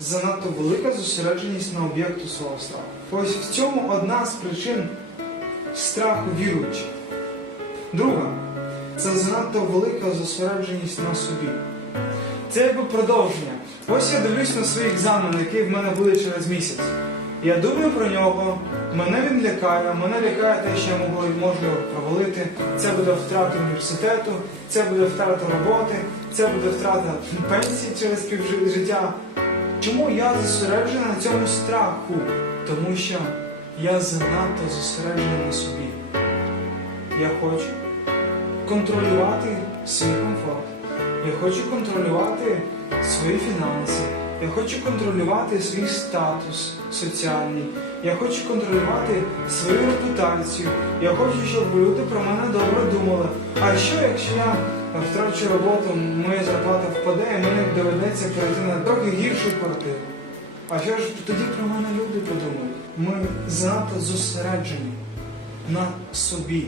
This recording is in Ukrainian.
занадто велика зосередженість на об'єкту свого страху. Ось в цьому одна з причин страху віруючих. Друга це занадто велика зосередженість на собі. Це якби продовження. Ось я дивлюсь на свої екзамени, які в мене будуть через місяць. Я думаю про нього, мене він лякає, мене лякає те, що я можу його провалити. Це буде втрата університету, це буде втрата роботи, це буде втрата пенсії через півжиття. Чому я зосереджена на цьому страху? Тому що я занадто зосереджений на собі. Я хочу контролювати свій комфорт. Я хочу контролювати свої фінанси. Я хочу контролювати свій статус соціальний. Я хочу контролювати свою репутацію. Я хочу, щоб люди про мене добре думали. А що, якщо я втрачу роботу, моя зарплата впаде, і мені доведеться перейти на трохи гіршу квартиру? А що ж тоді про мене люди подумають? Ми занадто зосереджені на собі.